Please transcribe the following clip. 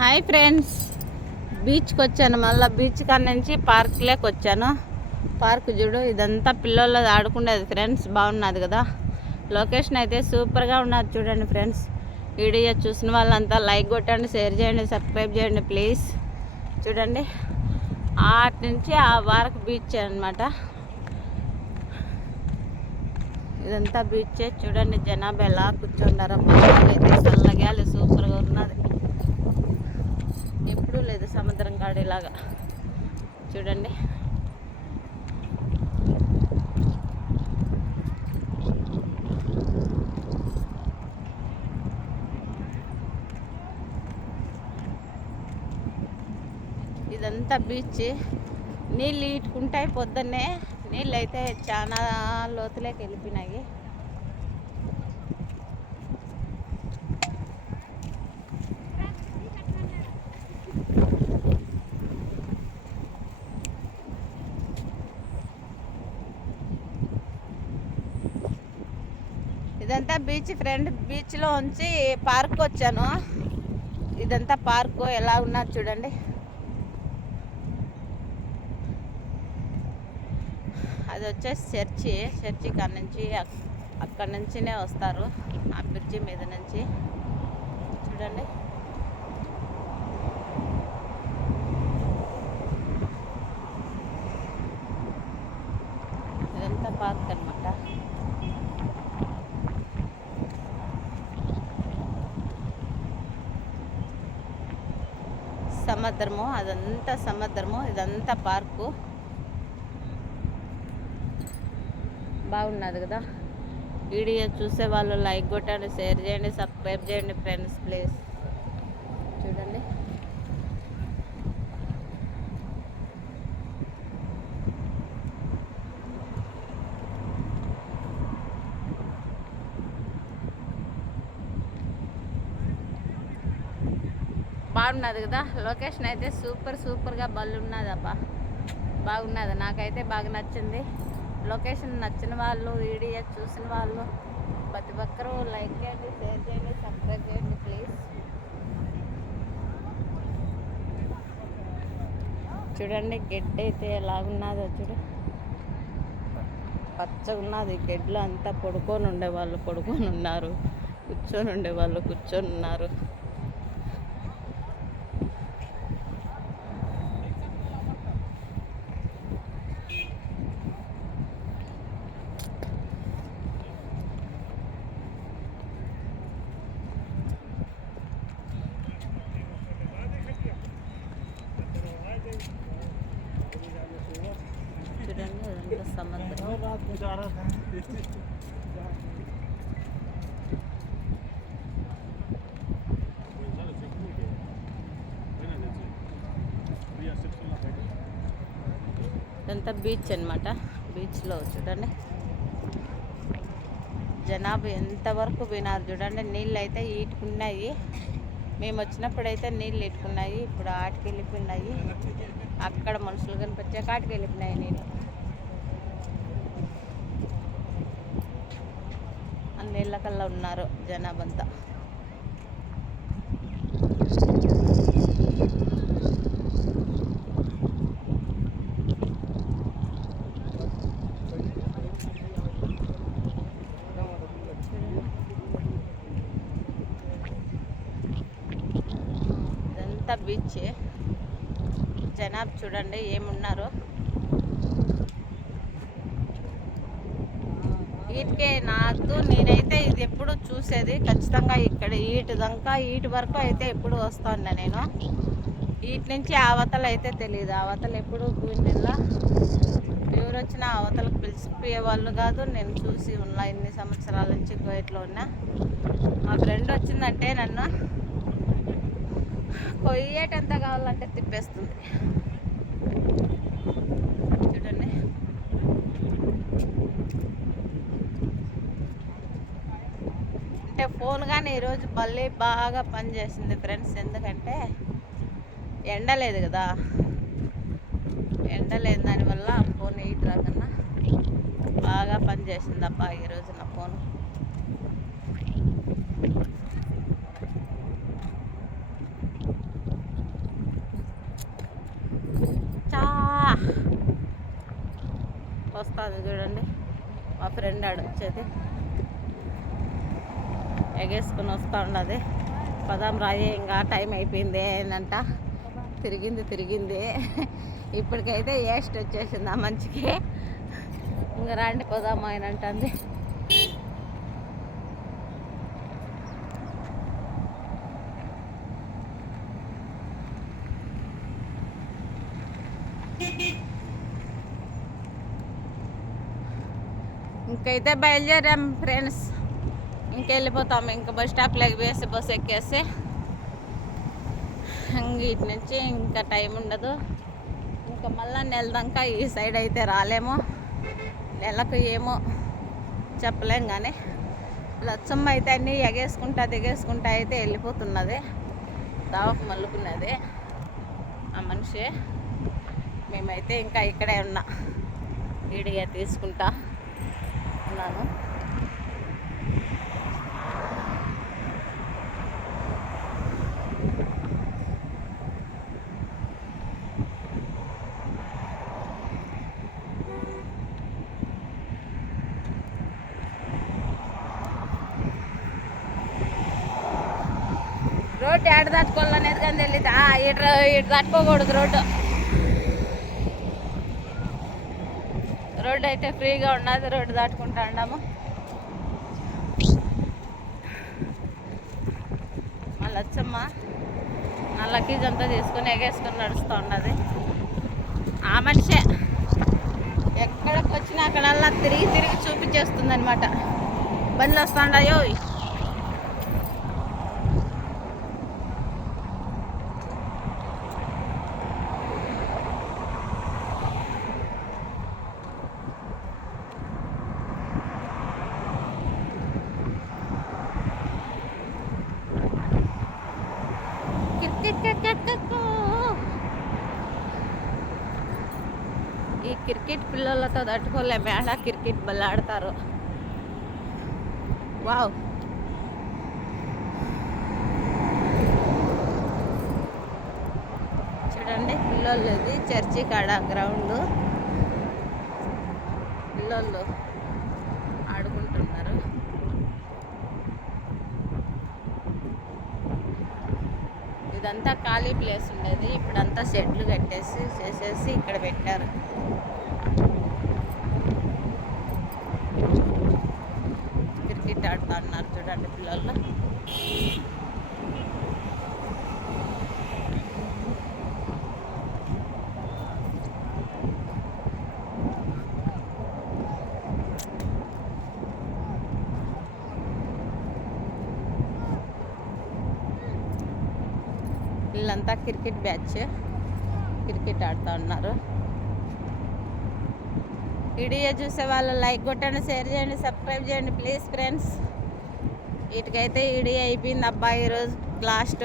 Hi friends. బీచ్కి వచ్చాను. మళ్ళీ బీచ్ కాడ నుంచి పార్క్లోకి వచ్చాను. పార్క్ చూడు ఇదంతా పిల్లలు ఆడుకునేది ఫ్రెండ్స్. బాగున్నది కదా. లొకేషన్ అయితే సూపర్గా ఉన్నది చూడండి ఫ్రెండ్స్. వీడియో చూసిన వాళ్ళంతా లైక్ కొట్టండి షేర్ చేయండి సబ్స్క్రైబ్ చేయండి ప్లీజ్. చూడండి. ఆటి నుంచి ఆ పార్క్ బీచ్ అనమాట ఇదంతా బీచ్. చూడండి జనాభా ఎలా కూర్చుంటారో పక్కన అయితే చల్లగాలి సూపర్గా ఉన్నది. ఎప్పుడూ లేదు సముద్రం కాడేలాగా. చూడండి. ఇదంతా బీచ్. నీళ్ళు ఇటుకుంటాయి పొద్దున్నే నీళ్ళు అయితే చాలా లోతులోకి వెళ్ళిపోయినాయి ఇదంతా బీచ్ ఫ్రెండ్ బీచ్లో ఉంచి పార్క్ వచ్చాను. ఇదంతా పార్కు ఎలా ఉన్నది చూడండి. అది వచ్చేసి చర్చి. చర్చి కాడ నుంచి అక్కడి అక్కడ నుంచినే వస్తారు. ఆ బ్రిడ్జి మీద నుంచి. చూడండి. ఇదంతా పార్క్ అనమాట సముద్రము అదంతా సముద్రము ఇదంతా పార్కు. బాగున్నది కదా. వీడియో చూసే వాళ్ళు లైక్ కొట్టండి షేర్ చేయండి సబ్స్క్రైబ్ చేయండి ఫ్రెండ్స్ ప్లీజ్ చూడండి బాగున్నది కదా. లొకేషన్ అయితే సూపర్ సూపర్గా బళ్ళు ఉన్నది అబ్బా బాగున్నది. నాకైతే బాగా నచ్చింది. లొకేషన్ నచ్చిన వాళ్ళు వీడియో చూసిన వాళ్ళు ప్రతి ఒక్కరూ లైక్ చేయండి షేర్ చేయండి సబ్స్క్రైబ్ చేయండి ప్లీజ్. చూడండి గెడ్డ అయితే ఎలాగున్నదో చూడు. పచ్చగా ఉన్నది అంతా పడుకొని ఉండేవాళ్ళు పడుకొని ఉన్నారు. కూర్చొని ఉండేవాళ్ళు కూర్చొని ఉన్నారు చూడండి అదంతా సముద్రం ఇదంతా బీచ్ అనమాట బీచ్లో చూడండి. జనాభా ఎంతవరకు పోయినారు చూడండి. నీళ్ళు అయితే ఈటుకున్నాయి. మేము వచ్చినప్పుడు అయితే నీళ్ళు ఇట్టుకున్నాయి ఇప్పుడు ఆటికి వెళ్ళిపోయినాయి అక్కడ మనుషులు కనిపించే కాటికి వెళ్ళిపోయినాయి నీళ్ళు. ఆ కల్లా ఉన్నారు జనాభంతా అంతా ఇదంతా బీచ్. జనాభా చూడండి ఏమున్నారు. వీటికే నాకు నేనైతే ఇది ఎప్పుడు చూసేది. ఖచ్చితంగా ఇక్కడ ఈటు దాకా ఈటి వరకు అయితే ఎప్పుడు వస్తాను నేను. ఈటి నుంచి అవతల అయితే తెలియదు అవతలు ఎప్పుడు నెల ఎవరు వచ్చినా అవతలకు పిలిచిపోయే వాళ్ళు కాదు. నేను చూసి ఉన్నా ఇన్ని సంవత్సరాల నుంచి కోయట్లో ఉన్నా. మా ఫ్రెండ్ వచ్చిందంటే నన్ను కొయ్యేటంత కావాలంటే తిప్పేస్తుంది. అంటే ఫోన్ కానీ ఈరోజు మళ్ళీ బాగా పనిచేసింది ఫ్రెండ్స్. ఎందుకంటే ఎండలేదు కదా. ఎండలేదు దానివల్ల ఫోన్ ఎయిట్ రాకన్నా బాగా పనిచేసింది అబ్బా ఈరోజు నా ఫోన్. వస్తుంది చూడండి. మా ఫ్రెండ్ ఆడొచ్చేది ఎగేసుకుని వస్తూ ఉన్నది పదాం రాయే ఇంకా టైం అయిపోయింది ఏంటంట తిరిగింది తిరిగింది. ఇప్పటికైతే ఏస్ట్ వచ్చేసింది ఆ మంచికి. ఇంకా రాండి పోదాము ఆయన అంటుంది. ఇంకైతే బయలుదేరాం ఫ్రెండ్స్. ఇంకెళ్ళిపోతాము ఇంకా బస్ స్టాప్లోకి వేసి బస్సు ఎక్కేసి ఇటు నుంచి ఇంకా టైం ఉండదు. ఇంకా మళ్ళా నెల దాకా ఈ సైడ్ అయితే రాలేము. నెలకు ఏమో చెప్పలేం కానీ లచ్చమ్మ అయితే అన్నీ ఎగేసుకుంటా దిగేసుకుంటా అయితే వెళ్ళిపోతున్నది. దావకు మల్లుకున్నది. ఆ మనిషి మేమైతే ఇంకా ఇక్కడే ఉన్నా. వీడిగా తీసుకుంటా ఉన్నాను. కాబట్టి ఏడ దాటుకోవాలనేది కానీ తెలియదు ఇటు ఇటు దాటుకోకూడదు రోడ్డు. రోడ్డు అయితే ఫ్రీగా ఉన్నది రోడ్డు దాటుకుంటా ఉన్నాము. మళ్ళీ వచ్చమ్మ నా లగేజ్ అంతా తీసుకొని ఎగేసుకొని నడుస్తూ ఉన్నది. ఆ మనిషే ఎక్కడికి వచ్చినా అక్కడల్లా తిరిగి తిరిగి చూపించేస్తుంది అనమాట బండ్లు వస్తుండయో ఈ క్రికెట్ పిల్లలతో తట్టుకోలే మేడ క్రికెట్ బల్ ఆడతారు. వావ్. చూడండి పిల్లలు ఇది చర్చి కాడ గ్రౌండ్. పిల్లలు. ఇదంతా ఖాళీ ప్లేస్ ఉండేది. ఇప్పుడంతా షెడ్లు కట్టేసి చేసేసి ఇక్కడ పెట్టారు. క్రికెట్ ఆడుతాన్నారు చూడండి పిల్లలు. వీళ్ళంతా క్రికెట్ బ్యాచ్. క్రికెట్ ఆడుతూ ఉన్నారు. వీడియో చూసే వాళ్ళు లైక్ కొట్టండి షేర్ చేయండి సబ్స్క్రైబ్ చేయండి ప్లీజ్ ఫ్రెండ్స్. వీటికైతే వీడియో అయిపోయింది అబ్బాయి ఈరోజు లాస్ట్.